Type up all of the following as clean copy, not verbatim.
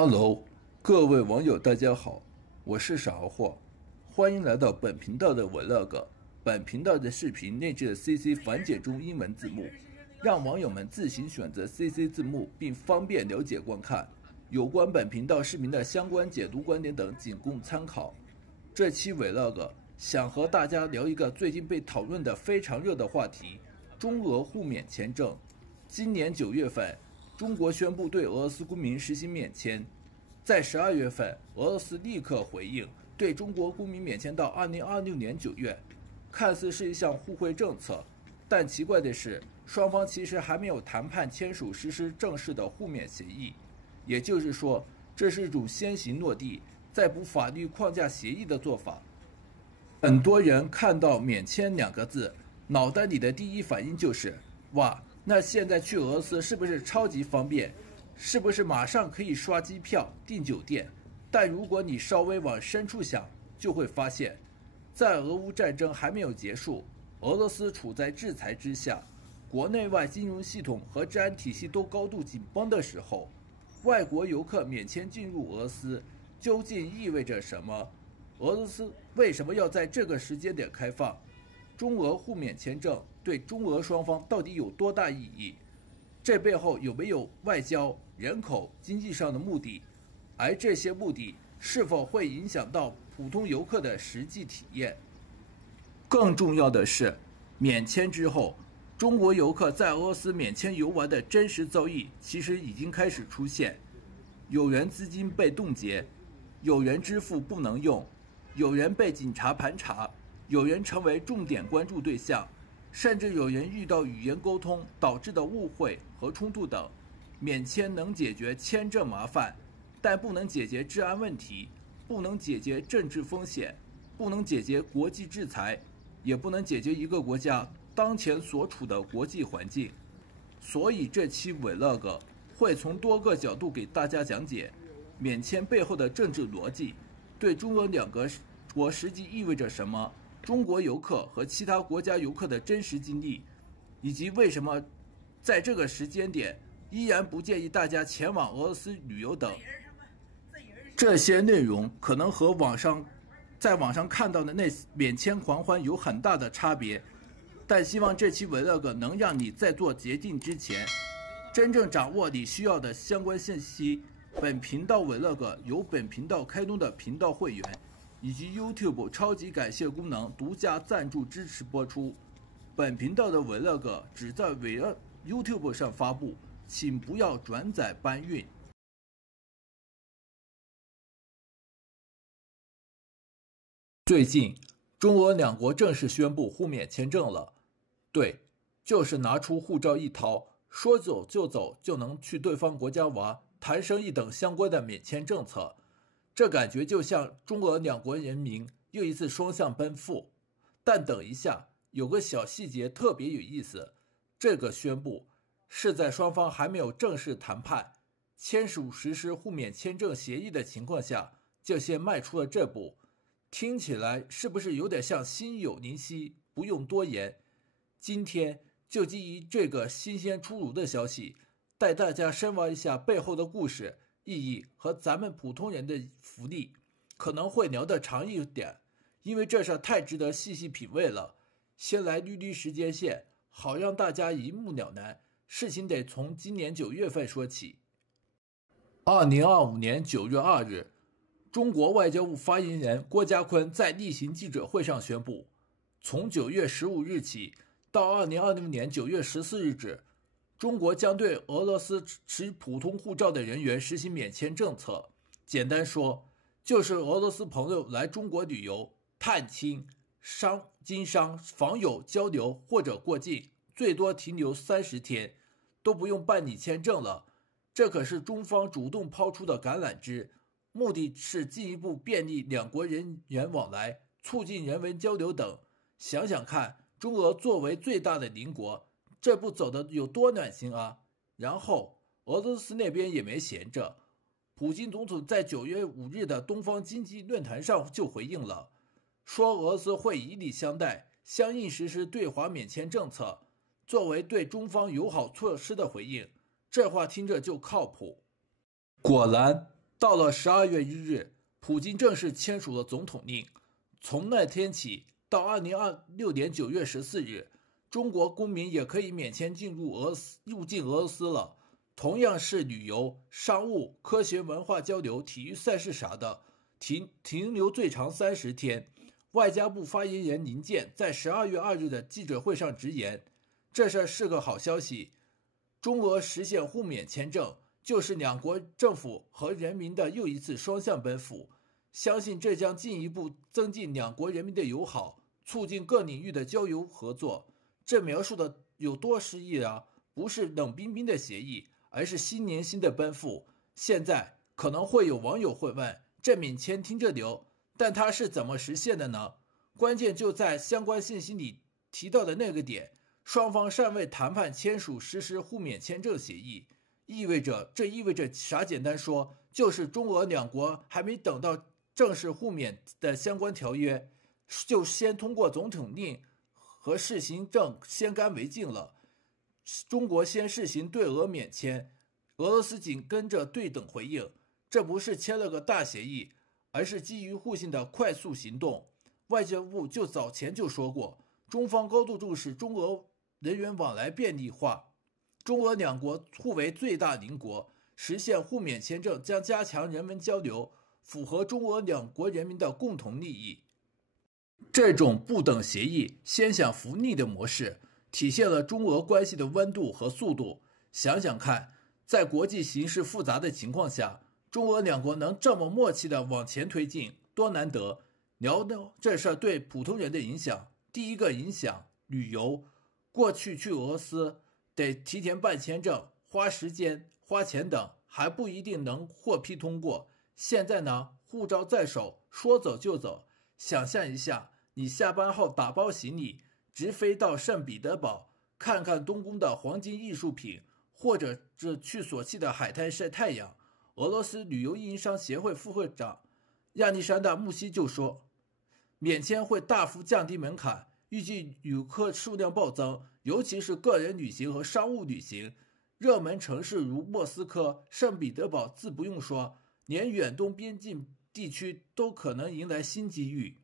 Hello， 各位網友，大家好，我是傻貨，歡迎來到本頻道的 Vlog。本頻道的視頻內置了 CC 繁簡中英文字幕，讓網友們自行選擇 CC 字幕，並方便了解觀看。有關本頻道視頻的相關解讀觀點等，僅供參考。這期 Vlog 想和大家聊一個最近被討論的非常熱的話題：中俄互免簽證。今年9月份。中國宣布對俄羅斯公民實行免簽，在12月份，俄羅斯立刻回應，對中國公民免簽到2026年9月，看似是一項互惠政策，但奇怪的是，雙方其實還沒有談判簽署實施正式的互免協議，也就是說，這是一種先行落地，再補法律框架協議的做法。很多人看到免簽2個字，腦袋裡的第一反應就是哇。那現在去俄羅斯是不是超級方便？是不是馬上可以刷機票、訂酒店？但如果你稍微往深處想，就會發現，在俄烏戰爭還沒有結束，俄羅斯處在制裁之下，國內外金融系統和治安體系都高度緊繃的時候，外國遊客免簽進入俄羅斯，究竟意味着什麼？俄羅斯為什麼要在這個時間點開放？中俄互免簽證對中俄雙方到底有多大意義？這背後有沒有外交、人口、經濟上的目的？而這些目的是否會影響到普通遊客的實際體驗？更重要的是，免簽之後，中國遊客在俄羅斯免簽遊玩的真實遭遇其實已經開始出現：有人資金被凍結，有人支付不能用，有人被警察盤查。有人成為重點關注對象，甚至有人遇到語言溝通導致的誤會和衝突等。免簽能解決簽證麻煩，但不能解決治安問題，不能解決政治風險，不能解決國際制裁，也不能解決一個國家當前所處的國際環境。所以這期 Vlog 會從多個角度給大家講解免簽背後的政治邏輯，對中俄兩個國實際意味着什麼。中國遊客和其他國家遊客的真實經歷，以及為什麼在這個時間點依然不建議大家前往俄羅斯旅遊等，這些內容可能和在網上看到的那免簽狂歡有很大的差別，但希望這期 Vlog 能讓你在做決定之前，真正掌握你需要的相關信息。本頻道 Vlog 由本頻道開通的頻道會員以及 YouTube 超級感謝功能獨家贊助支持播出。本頻道的 Vlog 只在YouTube 上發布，請不要轉載搬運。最近，中俄兩國正式宣布互免簽證了。對，就是拿出護照一掏，說走就走，就能去對方國家玩、談生意等相關的免簽政策。這感覺就像中俄兩國人民又一次雙向奔赴，但等一下，有個小細節特別有意思。這個宣布是在雙方還沒有正式談判、簽署實施互免簽證協議的情況下，就先邁出了這步。聽起來是不是有點像心有靈犀？不用多言，今天就基於這個新鮮出爐的消息，帶大家深挖一下背後的故事。意義和咱們普通人的福利，可能會聊得長一點，因為這事太值得細細品味了。先來捋時間線，好讓大家一目了然。事情得從今年9月份說起。2025年9月2日，中國外交部發言人郭家坤在例行記者會上宣布，從9月15日起到2026年9月14日止，中國將對俄羅斯持普通護照的人員實行免簽政策。簡單說，就是俄羅斯朋友來中國旅遊、探親、經商、訪友、交流或者過境，最多停留30天，都不用辦理簽證了。這可是中方主動拋出的橄欖枝，目的是進一步便利兩國人員往來，促進人文交流等。想想看，中俄作為最大的鄰國，這步走的有多暖心啊！然後俄羅斯那邊也沒閒着，普京總統在9月5日的東方經濟論壇上就回應了，說俄羅斯會以禮相待，相應實施對華免簽政策，作為對中方友好措施的回應。這話聽着就靠譜。果然，到了12月1日，普京正式簽署了總統令。從那天起到2026年9月14日，中國公民也可以免簽入境俄羅斯了。同樣是旅遊、商務、科学文化交流、体育賽事啥的，停留最長30天。外交部發言人林健在12月2日的記者會上直言，這事是個好消息，中俄實現互免簽證，就是兩國政府和人民的又一次雙向奔赴，相信這將進一步增進兩國人民的友好，促進各領域的交流合作。這描述的有多詩意啊！不是冷冰冰的協議，而是新年新的奔赴。現在可能會有網友會問，這免簽聽着牛，但它是怎麼實現的呢？關鍵就在相關信息裡提到的那個點，雙方尚未談判簽署實施互免簽證協議，這意味着啥？簡單說，就是中俄兩國還沒等到正式互免的相關條約，就先通過總統令和試行證先干為敬了。中國先試行對俄免簽，俄羅斯緊跟着對等回應。這不是簽了個大協議，而是基於互信的快速行動。外交部就早前就說過，中方高度重視中俄人員往來便利化，中俄两國互為最大鄰國，實現互免簽證將加強人文交流，符合中俄兩國人民的共同利益。這種不等協議先享福利的模式，體現了中俄關係的溫度和速度。想想看，在國際形勢複雜的情況下，中俄兩國能這麼默契地往前推進，多難得。聊聊這事對普通人的影響，第一個影響旅遊。過去去俄羅斯得提前辦簽證，花時間花錢等，還不一定能獲批通過。現在呢，護照在手，說走就走。想象一下，你下班後打包行李，直飛到聖彼得堡，看看東宮的黃金藝術品，或者去索契的海灘曬太陽。俄羅斯旅遊運營商協會副會長亞歷山大·穆西就說，免簽會大幅降低門檻，預計旅客數量暴增，尤其是個人旅行和商務旅行。熱門城市如莫斯科、聖彼得堡自不用說，連遠東邊境地區都可能迎來新機遇。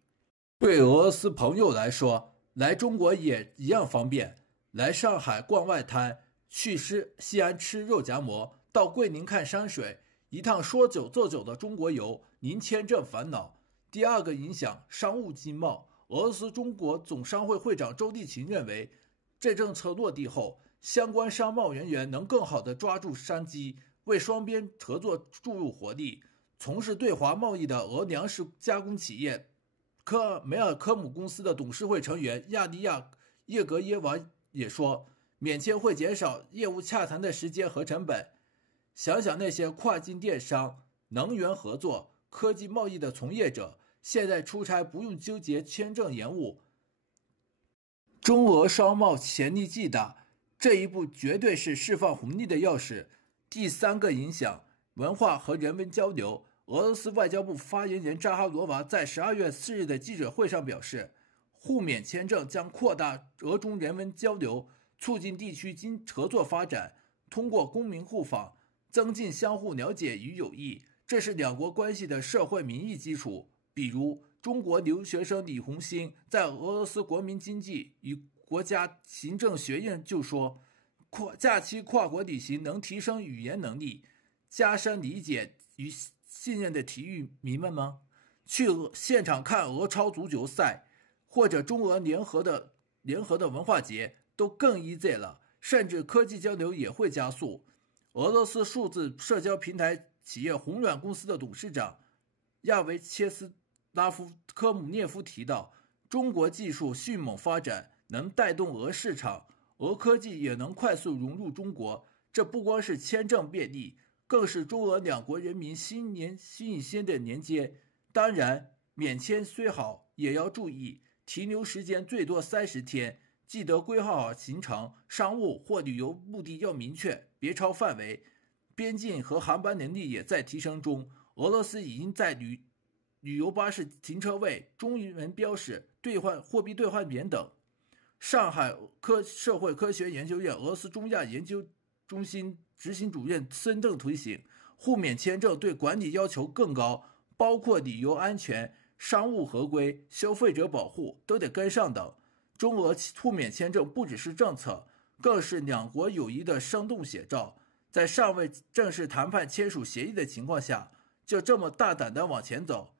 對俄羅斯朋友來說，來中國也一樣方便。來上海逛外灘，去西安吃肉夾饃，到桂林看山水，一趟說走就走的中國遊，零簽證煩惱。第二個影響，商務經貿。俄羅斯中國總商會會長周立群認為，這政策落地後，相關商貿人員能更好地抓住商機，為雙邊合作注入活力。從事对華貿易的俄糧食加工企業梅爾科姆公司的董事會成員亞利亞·叶格耶娃也說，免簽會減少業務洽談的時間和成本。想想那些跨境電商、能源合作、科技貿易的從業者，現在出差不用糾結簽證延誤，中俄商貿潛力巨大，這一步絕對是釋放紅利的鑰匙。第三個影響，文化和人文交流。俄羅斯外交部發言人扎哈羅娃在12月4日的記者會上表示，互免簽證將擴大俄中人文交流，促進地區經合作發展，通過公民互訪，增進相互了解與友誼，這是兩國關係的社會民意基礎。比如，中國留學生李紅星在俄羅斯國民經濟與國家行政學院就說，假期跨國旅行能提升語言能力，加深理解與信任的體育迷們嗎？去現場看俄超足球賽，或者中俄聯合的文化節都更 easy 了，甚至科技交流也會加速。俄羅斯數字社交平台企業紅軟公司的董事長亞維切斯拉夫科姆涅夫提到，中國技術迅猛發展，能帶動俄市場，俄科技也能快速融入中国。這不光是簽證便利，更是中俄两國人民心與心的連接。當然，免簽雖好，也要注意停留時間最多30天，記得規劃好行程，商務或旅遊目的要明確，別超範圍。邊境和航班能力也在提升中，俄羅斯已經在旅遊巴士停車位、中文標識、貨幣兌換點等。上海社會科學研究院俄羅斯中亞研究中心執行主任孙正推醒，互免簽證對管理要求更高，包括旅遊安全、商務合規、消費者保護都得跟上等。中俄互免簽證不只是政策，更是兩國友誼的生動寫照。在尚未正式談判簽署協議的情況下，就這麼大膽地往前走，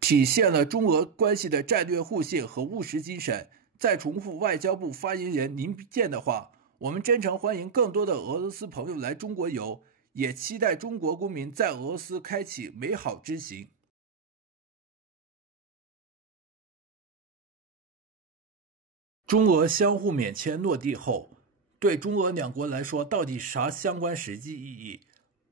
體現了中俄關係的戰略互信和務實精神。再重複外交部發言人林健的話，我們真誠歡迎更多的俄羅斯朋友來中國遊，也期待中國公民在俄羅斯開啟美好之行。中俄相互免簽落地後，對中俄兩國來說到底啥相關實際意義？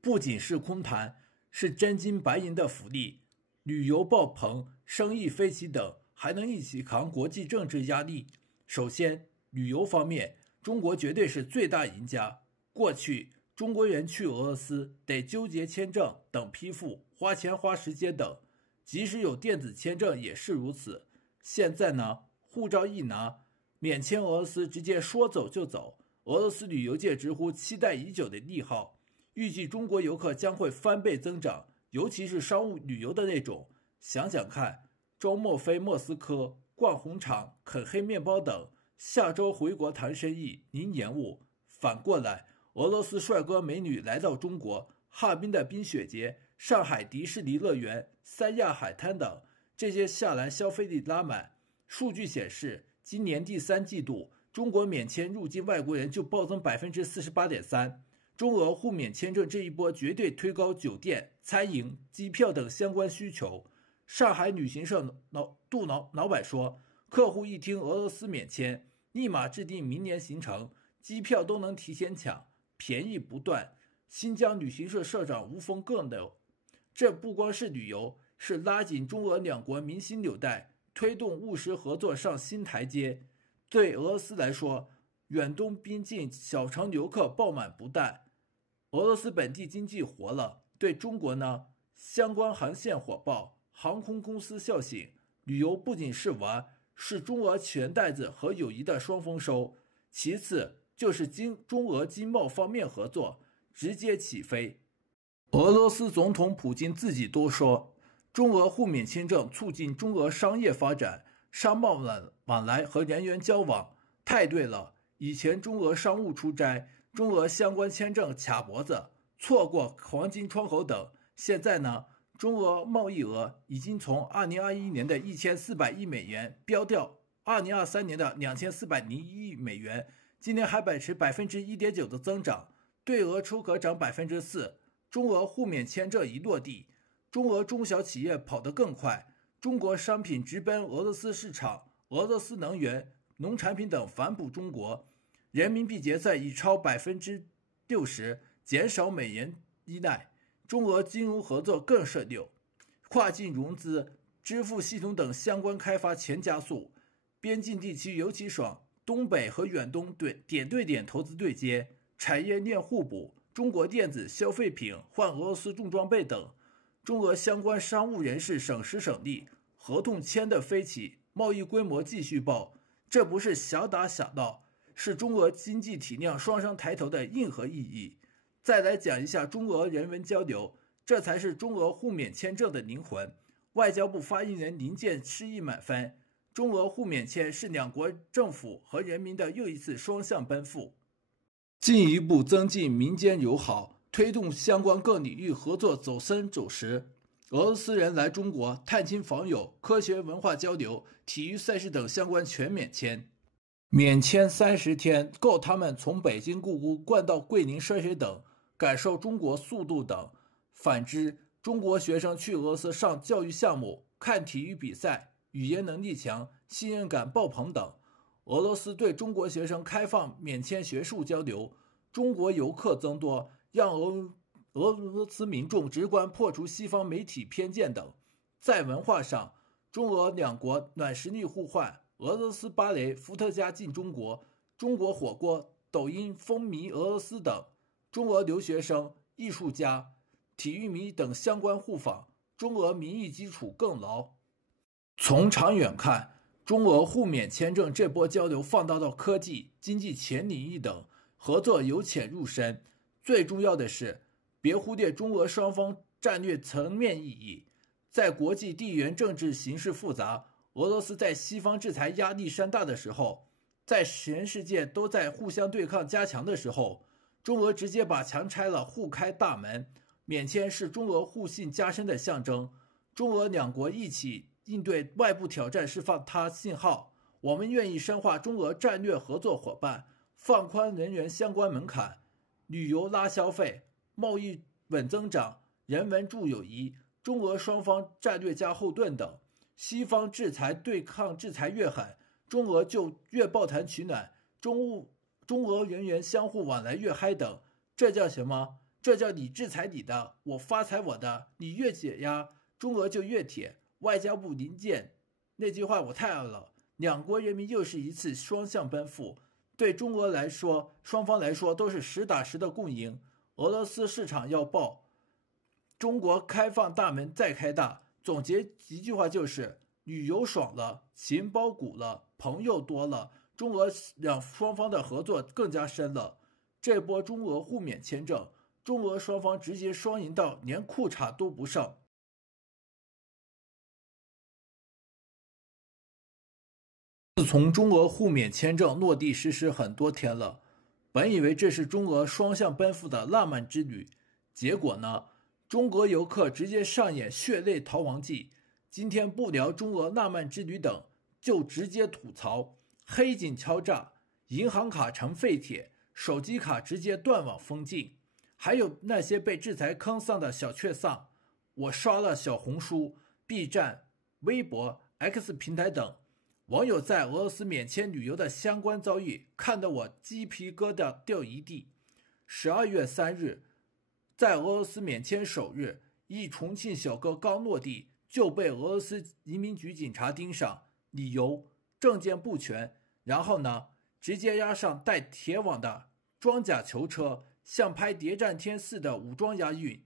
不僅是空談，是真金白銀的福利，旅遊爆棚，生意飛起等，還能一起扛國際政治壓力。首先，旅遊方面，中國絕对是最大贏家。過去，中國人去俄羅斯得糾結簽證等批復，花錢花時間等，即使有電子簽證也是如此。現在呢，護照一拿，免簽俄羅斯直接說走就走。俄羅斯旅遊界直呼期待已久的利好，預計中國遊客將會翻倍增長，尤其是商務旅遊的那種。想想看，周末飛莫斯科、逛紅場、啃黑面包等，下周回國談生意，您延誤。反過來，俄羅斯帥哥美女來到中國，哈爾濱的冰雪節、上海迪士尼樂園、三亞海灘等，這些下來消費力拉滿。數據顯示，今年第三季度，中國免簽入境外國人就暴增 48.3%。中俄互免簽證這一波絕對推高酒店、餐飲、機票等相關需求。上海旅行社杜老闆說，客戶一聽俄羅斯免簽，立馬制定明年行程，機票都能提前搶，便宜不斷。新疆旅行社社長吳峰更牛，這不光是旅遊，是拉緊中俄兩國民心紐帶，推動務實合作上新台階。對俄羅斯來說，遠東邊境小城遊客爆滿不但，俄羅斯本地經濟活了，對中國呢，相關航線火爆，航空公司笑醒。旅遊不僅是玩，是中俄錢袋子和友誼的双豐收。其次就是中俄經貿方面合作直接起飛。俄羅斯總統普京自己都說，中俄互免簽證促進中俄商業發展、商貿往來和人員交往，太對了。以前中俄商務出差，中俄相關簽證卡脖子，錯過黃金窗口等。現在呢，中俄貿易額已經從2021年的1400億美元飆掉2023年的2401億美元，今年還保持 1.9% 的增長，對俄出口漲 4%。中俄互免簽證一落地，中俄中小企業跑得更快，中國商品直奔俄羅斯市场，俄羅斯能源、農產品等反哺中國，人民幣結算已超 60%， 減少美元依賴，中俄金融合作更順溜，跨境融資、支付系統等相關開發前加速，邊境地區尤其爽，東北和遠東點對點投資對接，產業鏈互補，中國電子消費品換俄羅斯重裝備等，中俄相關商務人士省时省力，合同簽得飛起，貿易規模繼續爆，這不是小打小鬧，是中俄經濟體量雙雙抬頭的硬核意義。再來講一下中俄人文交流，這才是中俄互免簽證的靈魂。外交部發言人林健詩意滿分，中俄互免簽是兩國政府和人民的又一次雙向奔赴，進一步增進民間友好，推動相關各領域合作走深走實。俄羅斯人來中國探親訪友、科學文化交流、體育賽事等相關全免簽，免簽30天，夠他們從北京故宮逛到桂林山水等，感受中國速度等。反之，中國學生去俄羅斯上教育項目、看體育比賽，語言能力強、信任感爆棚等。俄羅斯對中國學生開放免簽學術交流，中國遊客增多，讓俄羅斯民眾直觀破除西方媒體偏見等。在文化上，中俄兩國软實力互換，俄羅斯芭蕾、伏特加進中國，中國火鍋、抖音風靡俄羅斯等。中俄留學生、藝術家、體育迷等相關互訪，中俄民意基礎更牢。從長遠看，中俄互免簽證這波交流放大到科技、經濟前領域等，合作由淺入深。最重要的是，別忽略中俄雙方戰略層面意義。在國際地緣政治形勢複雜，俄羅斯在西方制裁壓力山大的時候，在全世界都在互相對抗加強的時候，中俄直接把牆拆了，互開大門。免簽是中俄互信加深的象徵，中俄兩國一起應對外部挑戰釋放它信號。我們願意深化中俄戰略合作夥伴，放寬人員相關門檻，旅遊拉消費，貿易穩增長，人文助友誼，中俄雙方戰略加後盾等。西方制裁对抗制裁越狠，中俄就越抱團取暖，中俄人员相互往来越嗨等。這叫什麼？這叫你制裁你的，我發財我的，你越解壓，中俄就越鐵。外交部林健那句話我太愛了，兩國人民又是一次雙向奔赴。對中俄來說，雙方來說都是實打實的共贏。俄羅斯市場要爆，中國開放大門再開大。總結一句話就是：旅遊爽了，情包鼓了，朋友多了，中俄雙方的合作更加深了。這波中俄互免簽證，中俄雙方直接雙贏到連褲衩都不剩。自從中俄互免簽證落地實施很多天了，本以為這是中俄雙向奔赴的浪漫之旅，結果呢，中國遊客直接上演血淚逃亡記。今天不聊中俄浪漫之旅等，就直接吐槽黑警敲詐，銀行卡成廢鐵，手機卡直接斷網封禁。還有那些被制裁坑上的小確喪，我刷了小紅書、B 站、微博、X 平台等網友在俄羅斯免簽旅遊的相關遭遇，看得我雞皮疙瘩掉一地。12月3日，在俄羅斯免簽首日，一重慶小哥剛落地就被俄羅斯移民局警察盯上，理由證件不全，然後呢，直接押上帶鐵網的裝甲囚車，像拍諜戰天似的武裝押運，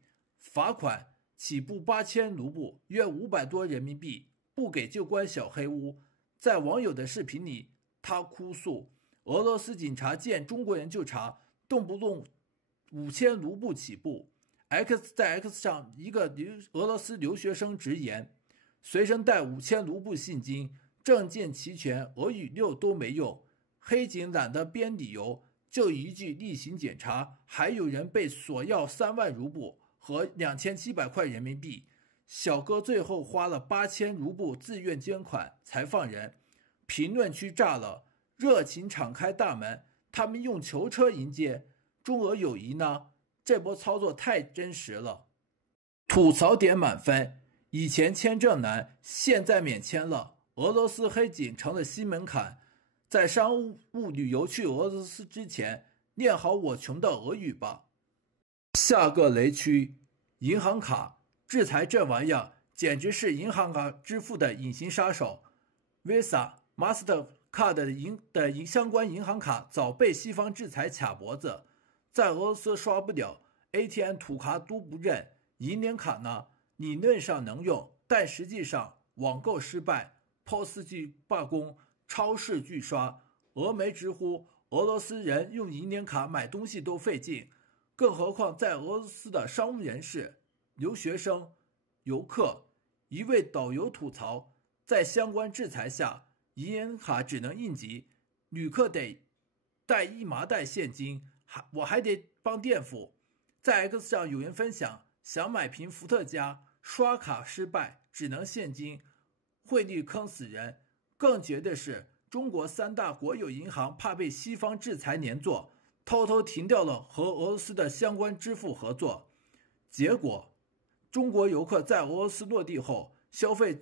罰款起步8000盧布，約500多人民幣，不給就關小黑屋。在網友的視頻裡，他哭訴，俄羅斯警察見中國人就查，動不動5000盧布起步。在 X 上，一個俄羅斯留學生直言，隨身帶5000盧布現金，證件齊全，俄語6都沒用。黑警懶得編理由，就一句例行檢查，還有人被索要3萬盧布和2700塊人民幣。小哥最後花了8000盧布自願捐款才放人。評論區炸了，熱情敞開大門，他們用囚車迎接。中俄友誼呢？這波操作太真實了，吐槽點滿分。以前簽證難，現在免簽了，俄羅斯黑警成了新門檻。在商務旅遊去俄羅斯之前，練好我窮的俄語吧。下個雷區，銀行卡。制裁這玩意兒簡直是銀行卡支付的隱形殺手。Visa、Mastercard 的相關銀行卡早被西方制裁卡脖子，在俄羅斯刷不了 ，ATM 土卡都不認。銀聯卡呢，理論上能用，但實際上網購失敗 ，POS 機罷工，超市拒刷。俄媒直呼俄羅斯人用銀聯卡買東西都費勁，更何況在俄羅斯的商務人士。留學生、遊客，一位導遊吐槽，在相關制裁下，銀聯卡只能應急，旅客得帶一麻袋現金，我還得幫墊付。在 X 上有人分享，想買瓶伏特加，刷卡失敗，只能現金，匯率坑死人。更絕的是，中國3大國有銀行怕被西方制裁黏做，偷偷停掉了和俄羅斯的相關支付合作，結果中國遊客在俄羅斯落地後，消費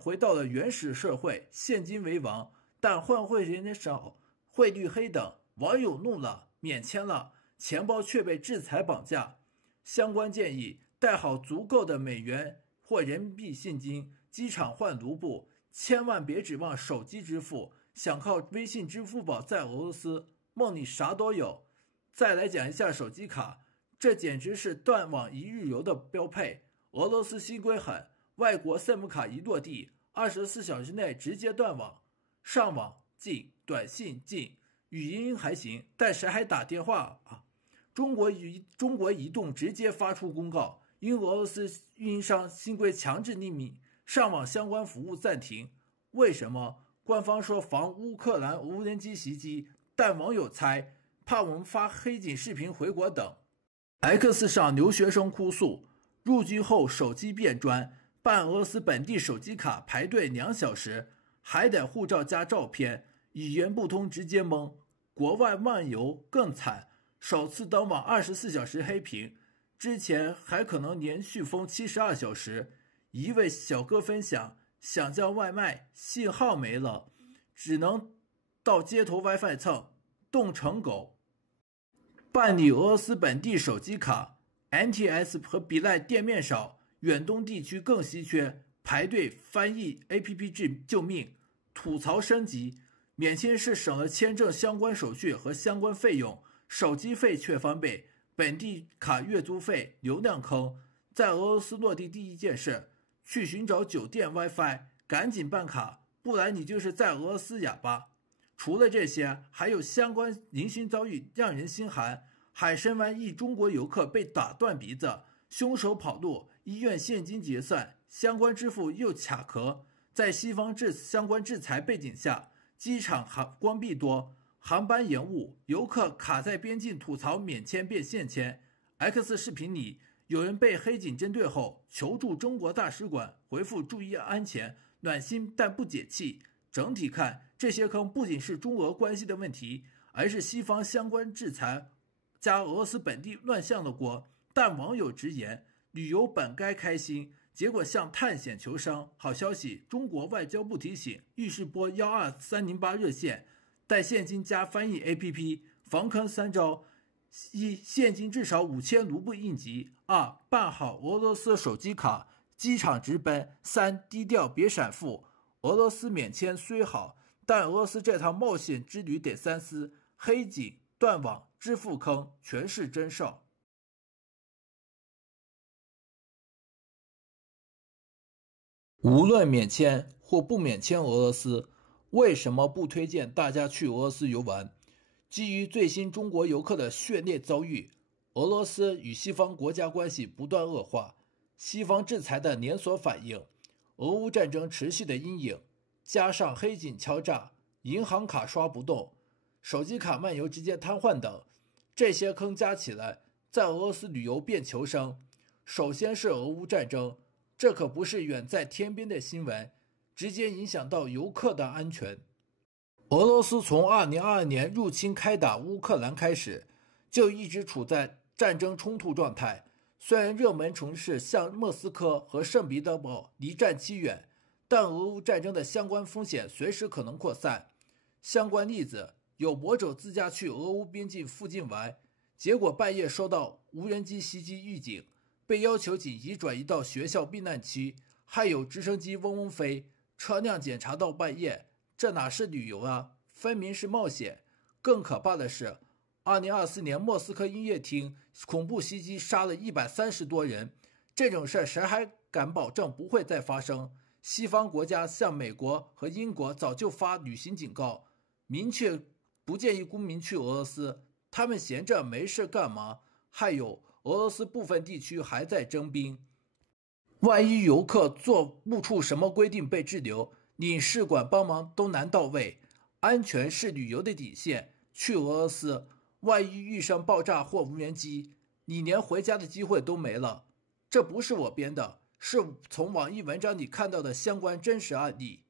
回到了原始社會，現金為王，但換匯人少，匯率黑等，網友怒了，免簽了，錢包卻被制裁綁架。相關建議：帶好足夠的美元或人民幣現金，機場換盧布，千萬別指望手機支付，想靠微信、支付寶在俄羅斯，夢裡啥都有。再來講一下手機卡。這簡直是斷網一日遊的標配。俄羅斯新規狠，外國 SIM 卡一落地，24小時內直接斷網，上網禁，短信禁，語音還行，但誰還打電話啊？中國移動直接發出公告，因俄羅斯運營商新規強制匿名，上網相關服務暫停。為什麼？官方說防烏克蘭無人機襲擊，但網友猜怕我們發黑警視頻回國等。X 上留學生哭訴，入軍後手機變磚，辦俄羅斯本地手機卡排隊2小時，還得護照加照片，語言不通直接懵。國外漫遊更慘，首次登網24小時黑屏，之前還可能連續封72小時。一位小哥分享，想叫外賣，信號沒了，只能到街頭 WiFi 蹭，凍成狗。辦理俄羅斯本地手機卡 ，NTS 和比赖店面少，遠東地區更稀缺，排隊翻譯 APP 救命。吐槽升級，免簽是省了簽證相關手續和相關費用，手機費卻翻倍，本地卡月租費流量坑。在俄羅斯落地第一件事，去尋找酒店 WiFi， 趕緊辦卡，不然你就是在俄羅斯啞巴。除了這些，還有相關零星遭遇讓人心寒。海參�灣一中國遊客被打斷鼻子，兇手跑路，醫院現金結算，相關支付又卡殼。在西方相關制裁背景下，機場關閉多，航班延誤，遊客卡在邊境吐槽免簽變現簽。X 視頻裡有人被黑警針對後求助中國大使館，回復注意安全，暖心但不解氣。整體看，這些坑不僅是中俄關係的問題，而是西方相關制裁加俄羅斯本地亂象的鍋。但網友直言，旅遊本該開心，結果像探險求生。好消息，中國外交部提醒，遇事撥12308熱線，帶現金加翻譯 APP， 防坑3招：一、現金至少5000盧布應急；2、辦好俄羅斯手機卡，機場直奔；3、低調別閃富。俄羅斯免簽雖好，但俄羅斯這趟冒險之旅得三思，黑警、斷網、支付坑全是真少。無論免簽或不免簽俄羅斯，為什麼不推薦大家去俄羅斯遊玩？基於最新中國遊客的血淚遭遇，俄羅斯與西方國家關係不斷惡化，西方制裁的連鎖反應，俄烏戰爭持續的陰影，加上黑警敲詐，銀行卡刷不動，手機卡漫遊直接癱瘓等，這些坑加起來，在俄羅斯旅遊變求生。首先是俄烏戰爭，這可不是遠在天邊的新聞，直接影響到遊客的安全。俄羅斯從2022年入侵開打烏克蘭開始，就一直處在戰爭衝突狀態。雖然熱門城市像莫斯科和聖彼得堡離戰期遠，但俄烏戰爭的相關風險隨時可能擴散。相關例子，有博主自駕去俄烏邊境附近玩，結果半夜收到無人機襲擊預警，被要求緊急轉移到學校避難區，還有直升機嗡嗡飛，車輛檢查到半夜，這哪是旅遊啊，分明是冒險。更可怕的是2024年莫斯科音樂廳恐怖襲擊殺了130多人，這種事誰還敢保證不會再發生？西方國家像美國和英國早就發旅行警告，明確不建議公民去俄羅斯，他們閒着沒事幹嘛？還有俄羅斯部分地區還在徵兵，萬一遊客做不出什麼規定被滯留，領事館幫忙都難到位。安全是旅遊的底線，去俄羅斯萬一遇上爆炸或無人機，你連回家的機會都沒了。這不是我編的，是從網易文章裡看到的相關真實案例。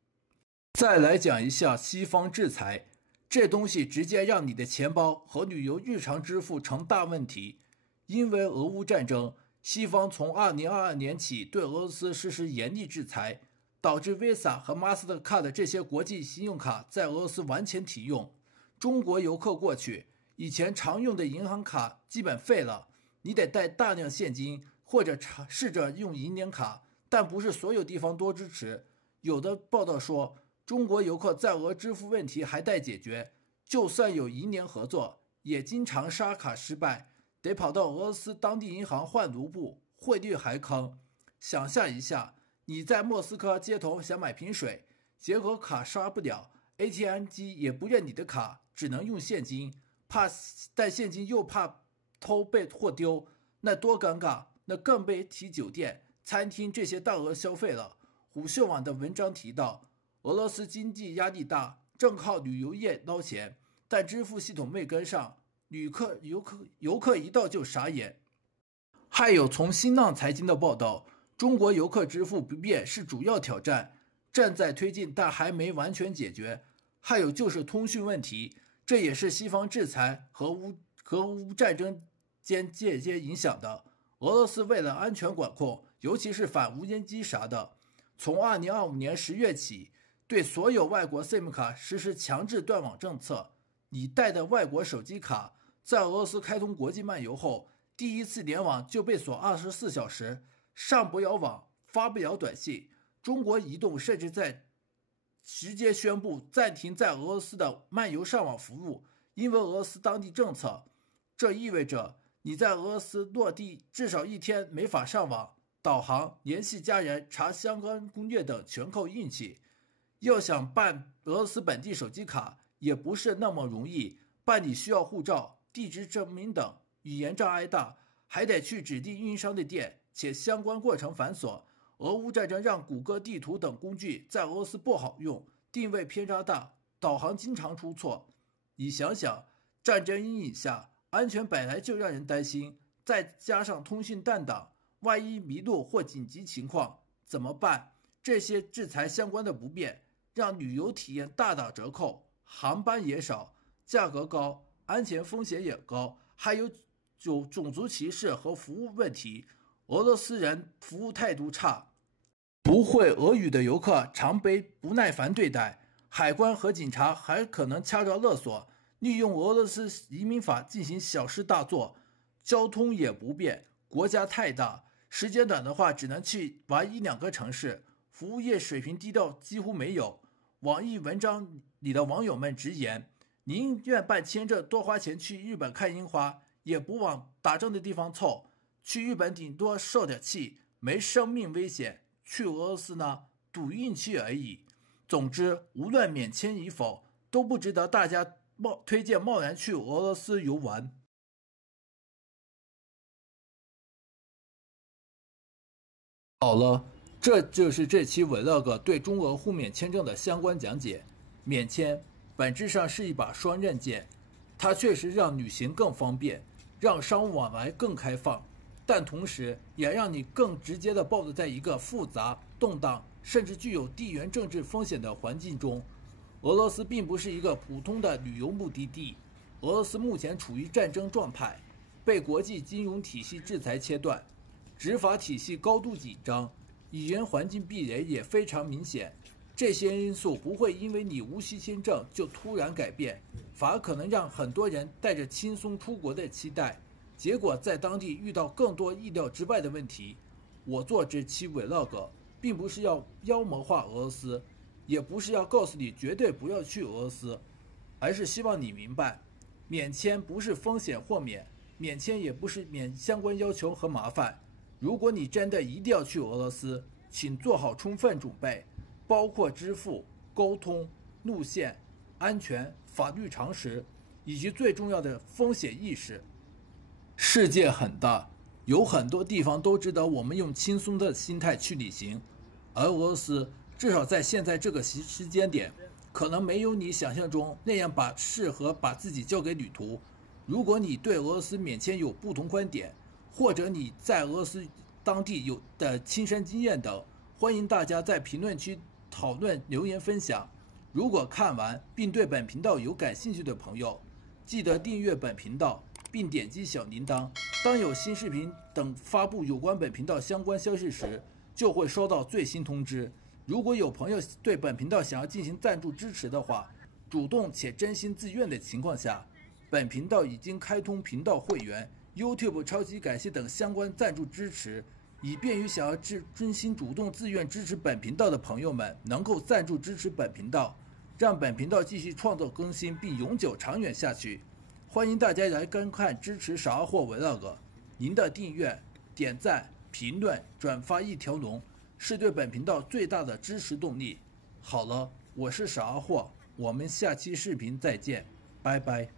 再來講一下西方制裁，這東西直接讓你的錢包和旅遊日常支付成大問題。因為俄烏戰爭，西方從2022年起對俄羅斯實施嚴厲制裁，導致 Visa 和 Mastercard 這些國際信用卡在俄羅斯完全停用。中國遊客過去，以前常用的銀行卡基本廢了，你得帶大量現金或者試着用銀聯卡，但不是所有地方都支持。有的報道說，中國遊客在俄支付問題還待解決，就算有銀聯合作，也經常刷卡失敗，得跑到俄羅斯當地銀行換盧布，匯率還坑。想象一下，你在莫斯科街頭想買瓶水，結果卡刷不了， ATM 機也不認你的卡，只能用現金，怕带現金又怕偷被或丟，那多尷尬！那更別提酒店、餐廳這些大額消費了。虎嗅網的文章提到，俄羅斯經濟壓力大，正靠旅遊業撈錢，但支付系統沒跟上，遊客一到就傻眼。還有從新浪財經的報道，中國遊客支付不便是主要挑戰，正在推進但還沒完全解決。還有就是通訊問題，這也是西方制裁和烏戰爭間接影響的。俄羅斯為了安全管控，尤其是反無人機啥的，從2025年10月起，對所有外國 SIM 卡實施強制斷網政策。你帶的外國手機卡在俄羅斯開通國際漫遊後，第一次聯網就被鎖24小時，上不了網，發不了短信。中國移動甚至直接宣布暫停在俄羅斯的漫遊上網服務，因为俄羅斯當地政策。這意味着你在俄羅斯落地至少1天沒法上網、導航、聯繫家人、查相關攻略等，全靠運氣。要想辦俄羅斯本地手機卡也不是那麼容易，辦理需要護照、地址證明等，語言障礙大，還得去指定運營商的店，且相關過程繁瑣。俄烏戰爭讓谷歌地圖等工具在俄羅斯不好用，定位偏差大，導航經常出錯。你想想，戰爭陰影下，安全本來就讓人擔心，再加上通訊斷檔，萬一迷路或緊急情況怎麼辦？這些制裁相關的不便，讓旅遊體驗大打折扣，航班也少，價格高，安全風險也高，還有種族歧視和服務問題。俄羅斯人服務態度差，不會俄語的遊客常被不耐煩對待，海關和警察還可能敲詐勒索，利用俄羅斯移民法進行小事大做，交通也不便，國家太大，時間短的話只能去玩1-2個城市，服務業水平低到幾乎沒有。網易文章裡的網友們直言，寧願辦簽證多花錢去日本看櫻花，也不往打仗的地方湊。去日本頂多受點氣，沒生命危險，去俄羅斯呢，賭運氣而已。總之，無論免簽與否，都不值得大家推薦貿然去俄羅斯遊玩。好了，這就是這期 Vlog 對中俄互免簽證的相關講解。免簽本質上是一把雙刃劍，它確實讓旅行更方便，讓商務往來更開放，但同時也讓你更直接地暴露在一個複雜、動盪，甚至具有地緣政治風險的環境中。俄羅斯並不是一個普通的旅遊目的地，俄羅斯目前處於戰爭狀態，被國際金融體系制裁切斷，執法體系高度緊張，語言環境壁壘也非常明顯。這些因素不會因為你無需簽證就突然改變，反而可能讓很多人帶着輕鬆出國的期待，結果在當地遇到更多意料之外的問題。我做這期 Vlog 並不是要妖魔化俄羅斯，也不是要告訴你絕對不要去俄羅斯，而是希望你明白，免簽不是風險豁免，免簽也不是免相關要求和麻煩。如果你真的一定要去俄羅斯，請做好充分準備，包括支付、溝通、路線、安全、法律常識，以及最重要的風險意識。世界很大，有很多地方都值得我們用輕鬆的心態去旅行，而俄羅斯至少在現在這個時間點，可能沒有你想象中那樣適合把自己交給旅途。如果你對俄羅斯免簽有不同觀點，或者你在俄羅斯當地有的親身經驗等，歡迎大家在評論區討論留言分享。如果看完並對本頻道有感興趣的朋友，記得訂閱本頻道並點擊小鈴鐺，當有新視頻等發布有關本頻道相關消息時，就會收到最新通知。如果有朋友對本頻道想要進行贊助支持的話，主動且真心自願的情況下，本頻道已經開通頻道會員、YouTube 超級感謝等相關贊助支持，以便於想要真心主動自願支持本頻道的朋友們能夠贊助支持本頻道，讓本頻道繼續創作更新並永久長遠下去。歡迎大家來觀看支持傻阿貨 Vlog， 您的訂閱、點讚、評論、轉發一條龍，是對本頻道最大的支持動力。好了，我是傻阿貨，我們下期視頻再見，拜拜。